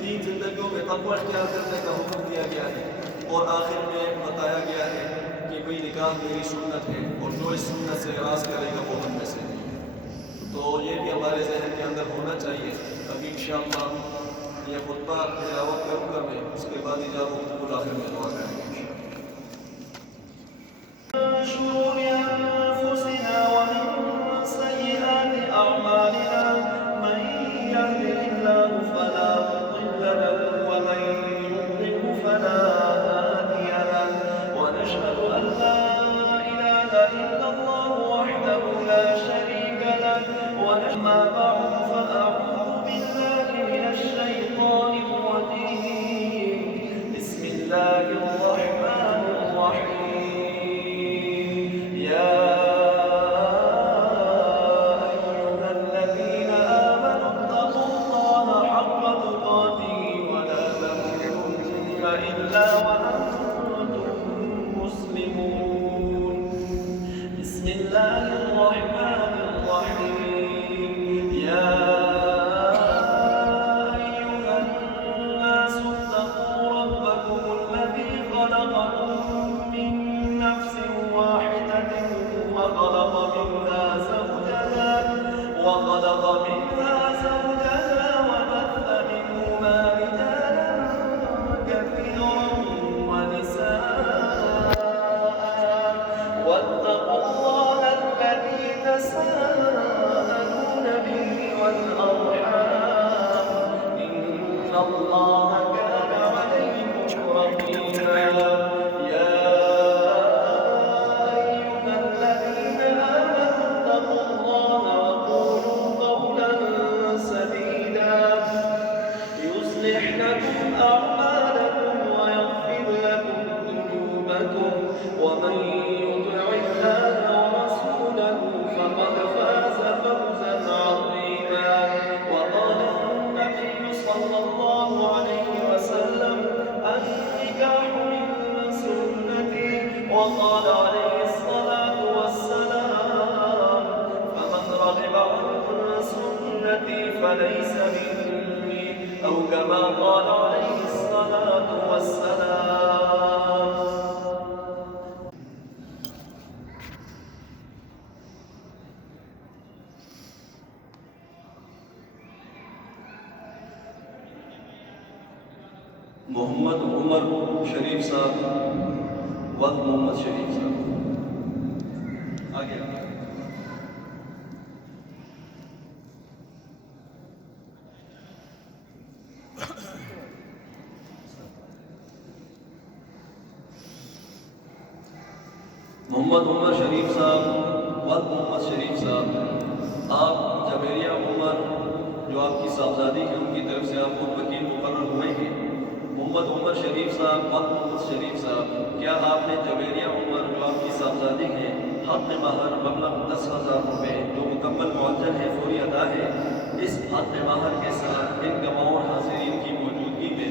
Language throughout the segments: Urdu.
تین زندگیوں میں تقوی اختیار کرنے کا حکم دیا گیا ہے، اور آخر میں بتایا گیا ہے کہ بھئی نکاح میری سنت ہے اور جو اس سنت سے اعراض کرے گا وہ ہم میں سے نہیں ہے۔ تو یہ بھی ہمارے ذہن کے اندر ہونا چاہیے۔ ابھی انشاءاللہ یہ خطبہ تلاوت کروں گا میں، اس کے بعد اجابت کو آخر میں دعا کریں گے۔ شرور أنفسنا ومن سيئات أعمالنا من يهده الله فلا مضل له ومن يضلل فلا هادي له ونشهد أن لا إله إلا الله وحده لا شريك له أما بعد فأعوذ بالله من الشيطان الرجيم بسم الله الرحمن الرحيم فليس مني أو كما قال عليه الصلاة والسلام۔ محمد عمر شریف صاحب، وقت محمد شریف صاحب آگے۔ محمد عمر شریف صاحب، وقت محمد شریف صاحب، آپ جبیریہ عمر جو آپ کی صاحبزادی ہے ان کی طرف سے آپ خود وکیل مقرر ہوئے ہیں۔ محمد عمر شریف صاحب، وقت محمد شریف صاحب، کیا آپ نے جبیریہ عمر جو آپ کی صاحبزادی ہے حق مہر مبلغ 10,000 روپے جو مکمل معجل ہے، فوری ادا ہے، اس حق مہر کے ساتھ ان گواہوں اور حاضرین کی موجودگی میں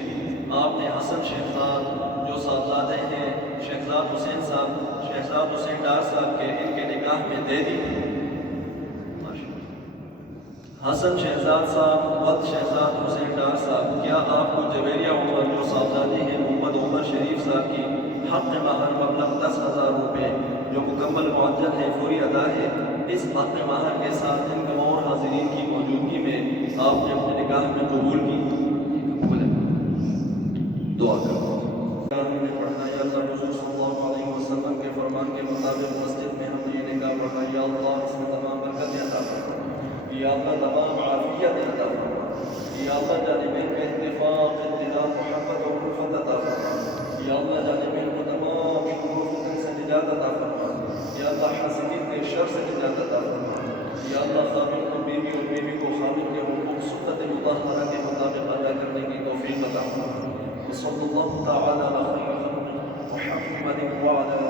آپ نے حسن شہزاد جو صاحبزادے ہیں شہزاد حسین صاحب، شہزاد حسین ڈار صاحب کے، ان کے نکاح میں دے دی۔ حسن شہزاد صاحب، وقت شہزاد حسین ڈار صاحب، کیا آپ کو جبیریہ عمر جو صاحبزادی ہیں محمد عمر شریف صاحب کی حق مہر مبلغ 10,000 روپے جو مکمل معجل ہے، فوری ادا ہے، اس حق مہر کے ساتھ ان گواہوں اور حاضرین کی موجودگی میں آپ نے اپنے نکاح میں قبول کی؟ دعا کرو۔ پڑھنا یا اللہ حضور صلی اللہ علیہ وسلم کے فرمان کے مطابق مسجد میں ہم نے یہ نکاح پڑھا، یا اللہ اس میں تمام برکت عطا فرما، یا اللہ تمام عافیت عطا فرما، یا اللہ جانبین میں اتفاق، اتحاد، محبت اور الفت عطا فرما، یا اللہ جانبین کو تمام شرور و فتن سے نجات عطا فرما، یا اللہ حاسدین کے شر سے نجات عطا فرما، یا اللہ خامن کو بیوی اور بیوی کو خامن کے حقوق سنت مطہرہ کے مطابق ادا کرنے کی توفیق عطا فرما۔ صلی اللہ تعالی علی خیر محمد وعلی